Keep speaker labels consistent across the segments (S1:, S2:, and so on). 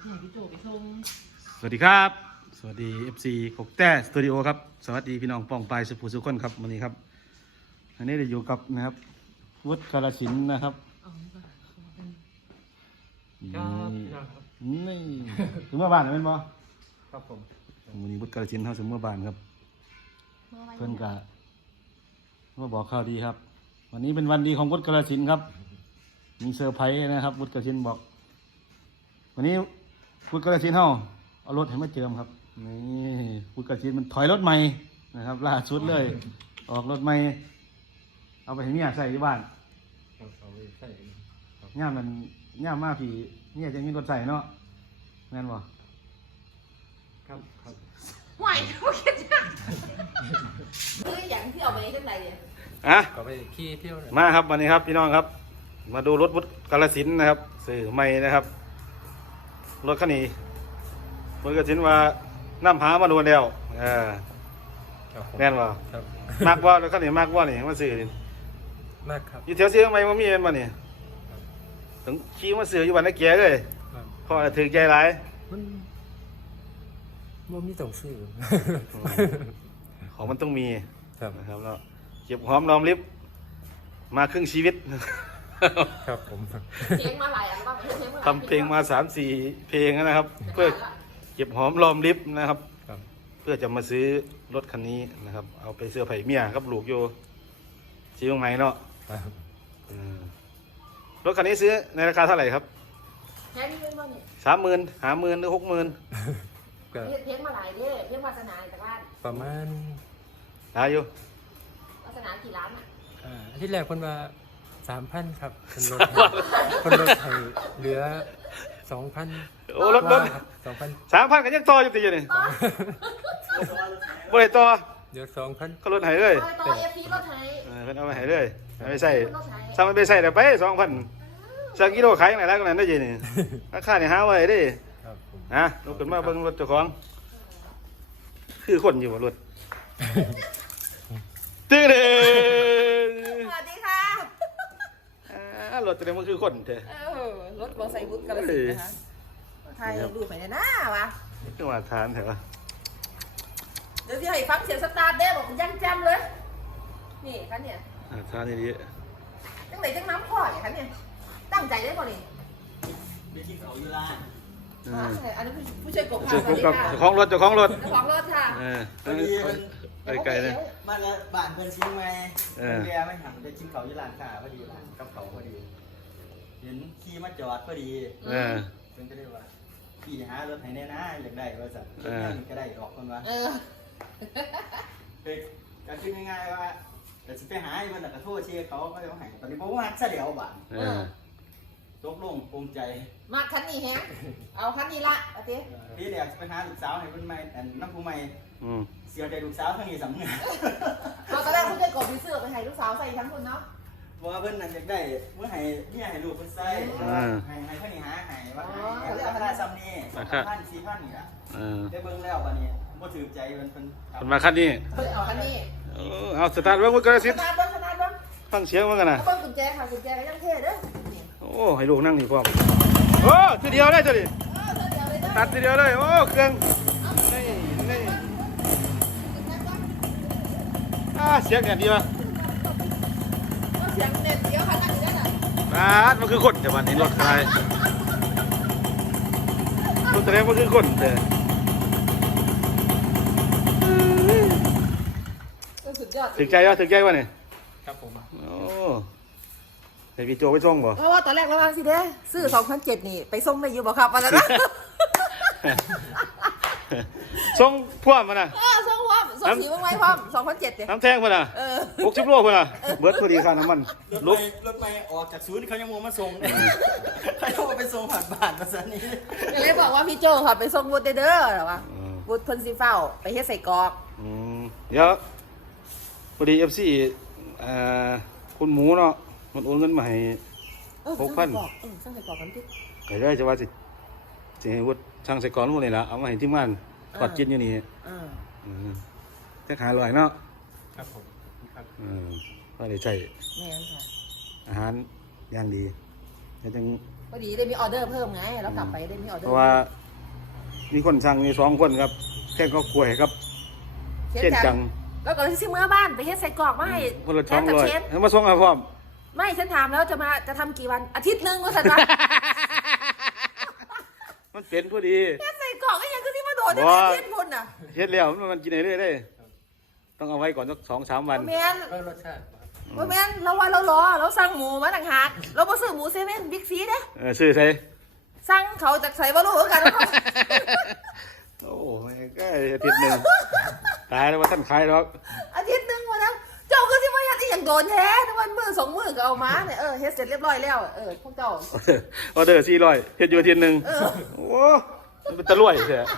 S1: พี่โจไปส่ง
S2: สวัสดีครับสวัสดี FC กกแต้สตูดิโอครับสวัสดีพี่น้องป้องปายสุภูสุขคนครับวันนี้ครับอันนี้เราอยู่กับนะครับวุฒิกาฬสินธุ์นะครับนี่ถึงเมื่อบ้านเป็นบ่
S3: ครับผม
S2: วันนี้วุฒิกาฬสินธุ์เขาถึงเมื่อบ้านครับเพื่อนกะมาบอกข่าวดีครับวันนี้เป็นวันดีของวุฒิกาฬสินธุ์ครับมีเซอร์ไพรส์นะครับวุฒิกาฬสินธุ์บอกวันนี้วุฒิกาฬสินธุ์เขาเอารถให้มาเจิมครับนี่วุฒิกาฬสินธุ์มันถอยรถใหม่นะครับล่าสุดเลยออกรถใหม่เอาไปให้เมียใส่ที่บ้าน
S3: เอาไปใส่
S2: ย่ามมันย่ามมากพี่เมียจะมีรถใส่เนาะแม่นบ่
S3: ครับ
S1: ไหวเขาคิดจังอย่างที่เอาไปจังไรเนี่ย
S3: ก็ไปขี่เที่ยว
S2: มาครับวันนี้ครับพี่น้องครับมาดูรถวุฒิกาฬสินธุ์นะครับซื้อใหม่นะครับรถคันนี้วุฒิกาฬสินธุ์ว่าน้ำหามาโดนแล้วแม่นบ่มากว่ารถคันนี้มากว่านี่มาซื้อนี่
S3: มากครับ
S2: อยู่แถวเสียงใหม่บ่มีเห็นบ่นี่ถึงขี่มาซื้ออยู่วันนักเกียร์เลยพอถือใจหลาย
S3: มันมีต้องซื้อ
S2: ของมันต้องมี
S3: นะครับ
S2: แล้วเก็บหอมรอมริบมาครึ่งชีวิต
S3: ครับผม
S1: เพลงมาหลายอันบ้าง
S2: ทำเพลงมา 3-4 เพลงนะครับ เพื่อเก็บหอมรอมริบนะครับ เพื่อจะมาซื้อรถคันนี้นะครับเอาไปเสื้อไผ่เมียครับลูกอยู่ซื้อตรงไหนเนาะรถคันนี้ซื้อในราคาเท่าไหร่ครับ
S1: แค่นี้เป็นบ้างเนี่ย
S2: 30,000 50,000 หรือ 60,000
S1: เพลงมาหลายเด้เพลงวาสนาแต่ว่า
S3: ประมาณ
S2: ได้อยู่
S1: วาสนากี่ล้าน
S3: ที่แรกคนว่า3,000ครับคนรถไทยเหลือ2,000
S2: โอ้รถ
S3: 2,000
S2: 3,000กันยังต่ออยู่ตีอยู่นี่บ่ได้ต่อ
S3: เดี๋ยว2,000
S2: ก็รถไถเลย
S1: ต่อFPรถไถ
S2: เพิ่นเอามาให้เลยไม่ใส่ถ้ามันไปใส่ได้ไป 2,000 2 กิโลขายจังได๋ล่ะก็นั้นได้ยินี่ราคานี่หาไว้เด้นะลุกขึ้นมาเบิ่งรถเจ้าของคือคนอยู่บ่รถตื้อเด้
S1: สวัสดีค่ะ
S2: รถตัวนี้มันคือคนแท้
S1: รถมอไซค์บุ๊กกาฬสินธุ์นะคะไทยดูไปเนี่ยนะวะ
S2: จังหวัดทานแถว
S1: เดี๋ยวที่ให้ฟังเสียงสตาร์ทได้บอกยังจำเลยนี่คันเนี่ย
S2: ทานดี
S1: จังไหนจังน้ำพ่อเนี่ยคันเนี่ยตั้งใจได้ป่ะนี่
S4: ไปที่เขาอยู่ร้าน
S1: อันนี้ผู้ช่วยกบค่ะ
S2: เจ้าของรถ
S1: ค่ะ
S4: พอดี
S2: ไกลเลย
S4: มาแล้วบ้านเพื่อนชิ้นไว้เรียไม่หันไปชิ้นเขาอยู่ร้านค่ะพอดีร้านกับเขาพอดีเห็นขี่มาจอดพอดีเพิ่นก็ได้ว่าขี่หารถไหนแน่นะอยากได้ว่าจะก็ได้ออกคนว่าก็คิดง่ายๆว่าแต่จะไปหาไอ้คนกระโทษเชียร์เขาก็จะหายตอนนี้เพราะว่าเสียวบ้านตกลงภูมิใจ
S1: มาคันนี้แฮะเอาคันนี้ละโอเค
S4: พี่เดี๋ยวไปหาลูกสาวให้เป็นใหม่น้ำผู้ใหม่เสียใจลูกสาวทั้งนี้สำเนา
S1: ตอนแรกผู้ช่วยกบมีเสื้อไปให้ลูกสาวใส่ทั้งคนเนาะ
S4: ว่าเพิ่นนั่นอยากได้เมื่อให้ที่ให้ลูกเพิ่นใส่ให้ท่านนี่หาให้ว่าราคาซ้ำนี่2,000 4,000นี่ล่ะได้เบิ่งแล้วบัดนี้บ่ถูกใจเพิ่น
S2: มาคันนี้
S1: เอาคันนี้
S2: เอาสตาร์ทเบิ่งกระสิบฟังเสียงมันกันนะ
S1: เบิ่งกุญแจค่ะกุญแจก็ยังเท่เด้อ
S2: โอ้ให้ลูกนั่งนี่พร้อมโอ้ทีเดียวได้จ้ะดิตัดทีเดียวเลยโอ้เครื่องนี่เสียงเนี่ยดีป่ะ
S1: เสียงเน็ตเดี๋ยวคันนั้นอยู่ได้น่
S2: ะมันคือคนแต่วันนี้รถใครรถตัวนี้มันคือคนแต่
S1: สุดยอด
S2: ถึงใจวะเนี่ย
S3: ครับผม
S2: โอ้ให้พี่โจไปส่งบ่
S1: เพราะว่าตอนแรกแล้วสิเด้ซื้อ2007นี่ไปส่งได้อยู่บ่ครับวันนั้นนะ
S2: ส่งพ่วงมันน่ะ
S1: ส่งพ่วงส่งสีไว้พร้อม2007เนี่ย
S2: น้ำแท่งมันน่ะ60 โลมันน่ะเบิดพอดีค่าน้ำมัน
S4: รถไปออกจากศูนย์เขายังมาส่งเขาโทรไปส่งผ่านบ้านมาซะนี่
S1: ก็เลยบอกว่าพี่โจค่ะไปส่งวุฒิเด้อหรอวะวุฒิเพิ่นสิเฝ้าไปเฮ็ดใส่กรอก
S2: เดี๋ยวพอดี FC คุณหมูเนาะมันโอนเงินมาให้6,000
S1: ช่างใส่กรอกกันติ
S2: ก็เลยจะว่าสิให้วุฒิช่างใส่กรอกหมดนี่ล่ะเอามาให้ทีมงานทอดกินอยู่นี่แต่หาอร่อยเนาะ
S3: ครับผมครับ
S2: ว่าได้ใช้
S1: แม่นค่ะ
S2: อาหารอย่างดีแล้วจัง
S1: พอดีได้มีออเดอร์เพิ่มไงแล้วกลับไปได้มีออเดอ
S2: เพ
S1: ร์
S2: ราะว่ามีคนสั่งมี2 คนครับแค่ก็กล้วยครับเช่นจัง
S1: แล้วก็ซื้อเมื่อบ้านไปเฮ็ดใส่กรอกมาให้
S2: คนละ
S1: แอนกับเชน
S2: 200ให้มาส่งให้พร้อม
S1: ไม่ฉันถามแล้วจะทำกี่วันอาทิตย์นึงก็สันวะ
S2: มันเป็นพอดี
S1: เฮ็ดใส่กรอกก็ยังคือที่มาโดดได้
S2: ว้า
S1: เฮ็ดพุ่นน่ะ
S2: เฮ็ดแล้วมันกินได้เรื่อยได้ต้องเอาไว้ก่อนสัก2-3 วัน
S1: แม่น
S3: ก็รสชาติ
S1: แม่นเราว่าเรารอเราสั่งหมูมาต่างหากเราบ่ซื้อหมูเซเว่นบิ๊กซีเด้
S2: ชื่อใส่
S1: สั่งเขาจากใส่บ่รู้เหมือนกันว่าเขา
S2: โอ้ยก็อาทิตย์หนึงตายแล้วว่าท่านขายหรอก
S1: อาทิตย์นึงมาแล้วเจ้าก็สิมาเฮ็ดอีหยังโดนแท้ทุกวันมื้อ2 มื้อก็เอามาเนี่ยเฮ็ดเสร็จเรียบร้อยแล้วพวกเจ้า
S2: ออเดอร์400เฮ็ดอยู่อาทิตย์หนึงโอ้มันเป็นตะลุ่ยแท้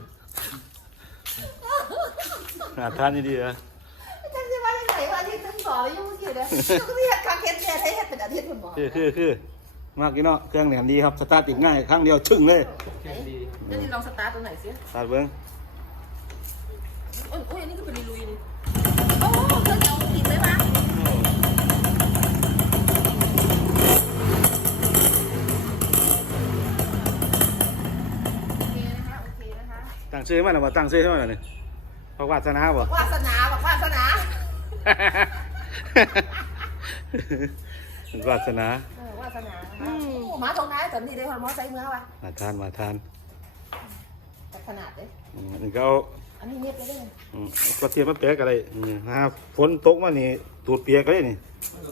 S2: ทานดีๆนะ
S1: จังสิว่าจังไดว่าอาทิตย์นึงสอนอยู่เมื่อกี้เด้อเจ้าก็สิเฮ็ดคักเฮ็ดแท้ให้เฮ็ดเป็นอาทิตย์พุ่นบ่
S2: คือมากกี่เนาะเครื่องแหนมดีครับสตาร์ทติดง่ายครั้งเดียวชึ่งเลย
S3: เค็มดี
S1: เดี๋ยวนี้ลองสตาร์ทตรงไหนสิ
S2: สตาร์ทเบิ้ง
S1: อุ้ยอันนี้ก็เป็นลุยๆนี่โอ้เครื่องเอาติดเลยปะโอเคนะคะ
S2: ตั้งชื่อมันหรือว่าตั้งชื่อให้มันหน่อยเพราะวาสนาบ่
S1: วาสนาบอกวาสนาว
S2: าสนา
S1: วาสนานะคะโอ้หมาตรงไหนสันนี่ได้หอยมอไซค์เมื่อวะ
S2: มาทาน
S1: แต่ขนาดเลย
S2: นี่ก็เอา
S1: อันนี้เน็บเลยเด้อ
S2: ก็เทียมมาแปะกันเลยฝนตกมานี่ตูดเปียกเลยนี่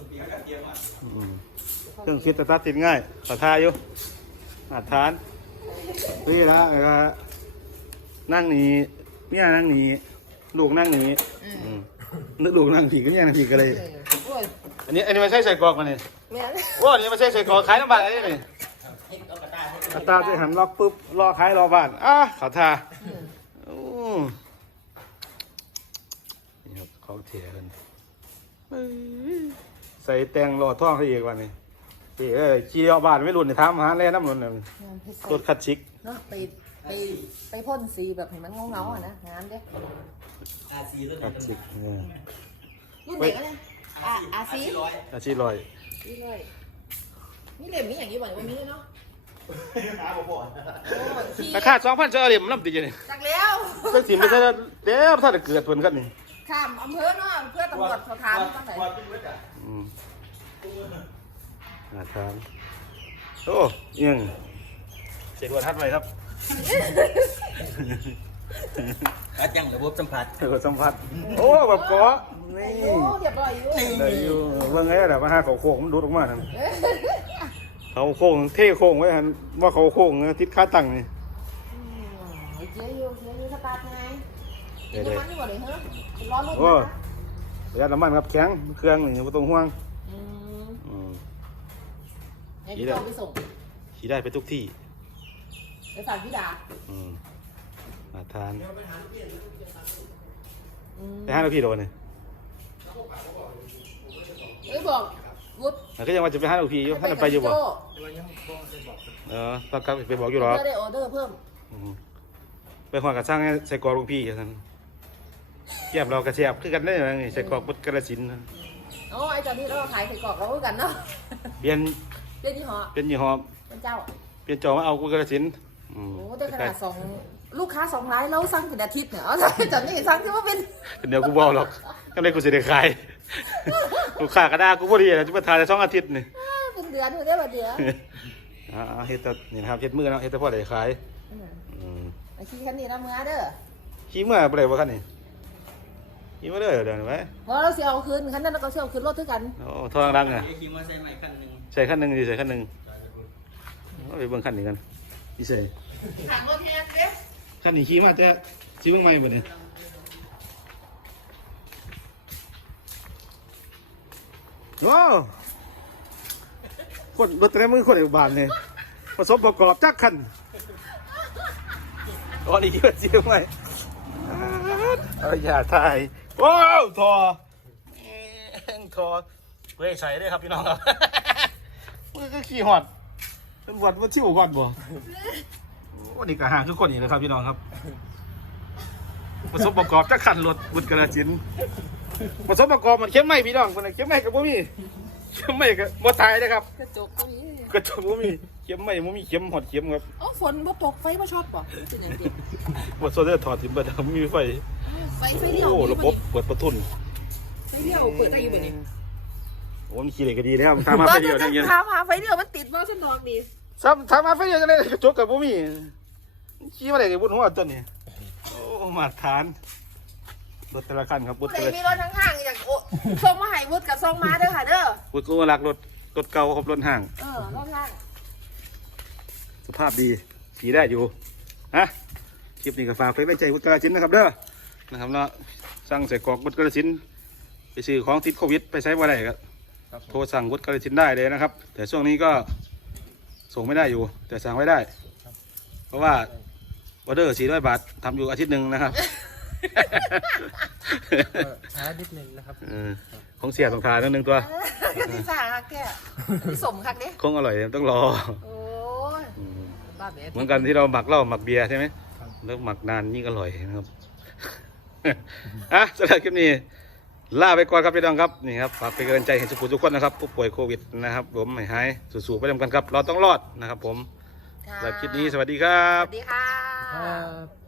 S2: เครื่องคิดสตาร์ทติดง่ายขอทาอยู่มาทานนี่ละนั่งนี่เมียนั่งนี่ลูกนั่งนี่นึกลูกนั่งผีก็เมียนั่งผีกันเลย
S1: โอ้ย
S2: อันนี้ไม่ใช่ใส่กรอกมันนี่
S1: แม่น
S2: ว่าอันนี้ไม่ใช่ใส่กรอกขายน้ำบาทอะไรนี่กระตาจะหันล็อกปุ๊บรอขายรอบานขอทาโอ้นี่ครับของเถียกันใส่แตงรอท่องเขาอีกวันนี้พี่ขี่รอบบ้านไม่รุนเนี่ยถามหาแล่น้ำรุนเลยรถคัดชิก
S1: เนาะไปพ่นสีแบบเห็นมันเงาๆอ่ะนะงานเด้
S4: อาซีรถ
S2: คัดชิก
S1: รุ่นเด็กอะไรอาซี
S2: อาชีพลอย
S1: นี่เลยนี่เหลี่ยมนี่อย่างนี้บ่อยวันนี้เนาะ
S4: หาบ่พอ
S2: ราคา2,000เจ้าเหลี่ยมน้ำตีอยู่นี่
S1: จากแล้ว
S2: เป็นสิไม่ใช่เดี๋ยวถ้าจะเกิดผลกันนี่
S1: ข้ามอำเภอเนาะเพื่อตำรวจสถานตั้งไหน
S2: ทานโอ้ยังเจ็ดวันทัดไว้ครับ
S4: กัดยังระบบสัมผัส
S2: เกิดสัมผัสโอ้แบบเกาะนี่
S1: โอ้เรียบร้อยอยู่
S2: เลยอยู่เบิ่งไงล่ะมาหาเขาโค้งมันดูดออกมานั่นเขาโค้งเท่โค้งไว้หันว่าเขาโค้งทิศขาตั้งนี่
S1: เจ๊อยู่สตาร์ทไงกินน้ำมันนี่บ่เลยเหรอร้อนรถ
S2: โอ้ประหยัดน้ำมันครับแข็งเครื่องนี่ไม่ต้องห่วง
S1: ยังจะไปส่ง
S2: ขี่ได้ไปทุกที่
S1: ไปฝากพี่ดา
S2: มาทานไปห้านาทีโดนนี่
S1: บอกวุฒิ
S2: ก็ยังว่าจะไปห้านาทีอยู่ท่านไปอยู่บ่
S3: ว่ายังบ่ได้บอก
S2: ต้องกลับไปบอกอยู่หรอ
S1: เพื่อได้ออเดอร์เพิ่ม
S2: ไปหัวกระช่างใส่กรอกลุงพี่ท่านแก้มเรากระเชียบคือกันได้ไหมใส่กรอกบุตรกระสิน
S1: อ๋อไอ้ตอนนี้เราขายใส่กรอกเรากันเนาะ
S2: เปลี่ยน
S1: เป็นยี่ห้อ
S2: เป็นยี่ห้อ
S1: เป็นเจ้า
S2: เปลี่ยนจอมาเอากูกระสิน
S1: โอ้แต่ขนาดลูกค้า2 รายเราสั่งเป็นอาทิตย์เนี่ยเอาตอนนี้สั่งที่ว่าเป็น
S2: เดี๋ยวกูบอกหรอกก็เลยกูสิได้ขายกูขากระดาษกูพอดีนะจะมาถ่ายได้2 อาทิตย์นี่
S1: เป็นเดือนเท่าเดือน
S2: เฮ็ดนี่นะครับเฮ็ดมือเนาะเฮ็ดแต่พอได้ขาย
S1: ไอ้ขี้คันนี้นะมือเด้อ
S2: ขี้เมื่อบ่ได้บ่คันนี่ขี้มาเด้อเดี๋ยวนี้ไว้
S1: เพราะเราเสียเอาคืนคันนั้นเราก็เสียเอาคืนรถด้วยกัน
S2: โอ้ทองดังอ่ะ
S4: ไอ้คิมมาใส่ใหม่คันหนึ่ง
S2: ใส่คันนึงดิใส่คันนึงเอาไปเบิ่งคันนี้กันอีใส่
S1: ถังรถแทนเด้
S2: คันนี้ขี่มาจะสิเบิ่งใหม่บ่เนี่ยว้าวคนรถแต่มือคนอีกบานนี่ผสมประกอบจักคันอ๋อนี่คิดว่าสิเบิ่งใหม่เอาอย่าถ่ายว้าวทอทอเว้ยใส่ได้ครับพี่น้องครับมือก็ขี่หอดเป็นวัดว่าชิวก่อนบ่วันนี้ก็ห่างคือคนอีกนะครับพี่น้องครับผสมประกอบจักขันรถบุญกระจินผสมประกอบมันเข้มไหมพี่น้องมันเข้มไหมกับบ่มีเข้มไหมกับบ่ตายนะครับ
S1: กระจกก็มี
S2: กระจกบ่มีเข็มไม่มีเข็มหอดเข็มครับ
S1: อ๋อฝนบ่ตกไฟบ่ช็อตบ่เป็นอย่างเดียว
S2: บทโซเดอร์ถอดถิ่นเบิดมีไฟ
S1: ไฟเลี้ยว
S2: โอ้ระบบเปิดประทุน
S1: ไฟเลี้ยวเปิดได้อยู่บ่นี่
S2: โอ้มันขี่เลยก็ดีแล้วทำมาไฟเดียวนั่นเงี้ย
S1: ถามหาไฟเลี้ยวมันติดบ่ฉันดอกดี
S2: ทำมาไฟเดียวจะได้กระจกกับบ่มีขี่มาได้กับบุญหัวต้นนี่โอ้มาตรฐานรถแต่ละคันครับบุญ
S1: ไหน
S2: แต่ละ
S1: มีรถทั้งๆอย่างโอ้ส่งมาให้วุฒิกับส่งมาเด้อค่ะเด้อ
S2: บุญกูรักรถเก่าครับรถห่าง
S1: รถล่าง
S2: สภาพดีขี่ได้อยู่ฮะคลิปนี้ก็ฝากไปไว้ใจบุญกระสินนะครับเด้อนะครับเนาะสั่งใส่กรอกบุญกระสินไปซื้อของติดโควิดไปใช้บ่ได้ครับ
S3: ครับผม
S2: โทรสั่งวุฒิกระชินได้เลยนะครับ แต่ช่วงนี้ก็ส่งไม่ได้อยู่ แต่สั่งไว้ได้ เพราะว่าออเดอร์400 บาททำอยู่อาทิตย์หนึ่งนะครับ
S3: ก็ช้านิดนึงนะครับ
S2: ของเสียต้องทานนิดนึงตัว
S1: ที่สาคักแกที่สมคักเด้
S2: คงอร่อยต้องรอ
S1: โอ้ยบ้าแม่
S2: เหมือนกันที่เราหมักเหล้าหมักเบียร์ใช่ไหม
S3: ครับ
S2: แล้วหมักนานยิ่งอร่อยนะครับ สำหรับคลิปนี้ลาไปก่อนครับพี่น้องครับนี่ครับฝากเป็นกำลังใจให้ทุกคนนะครับผู้ป่วยโควิดนะครับผมให้หายสู้ๆไปด้วยกันครับเราต้องรอดนะครับผมสำหรับคลิปนี้สวัสดีครั
S1: ส
S2: บ
S1: วัสดีค่ะ
S3: ครับ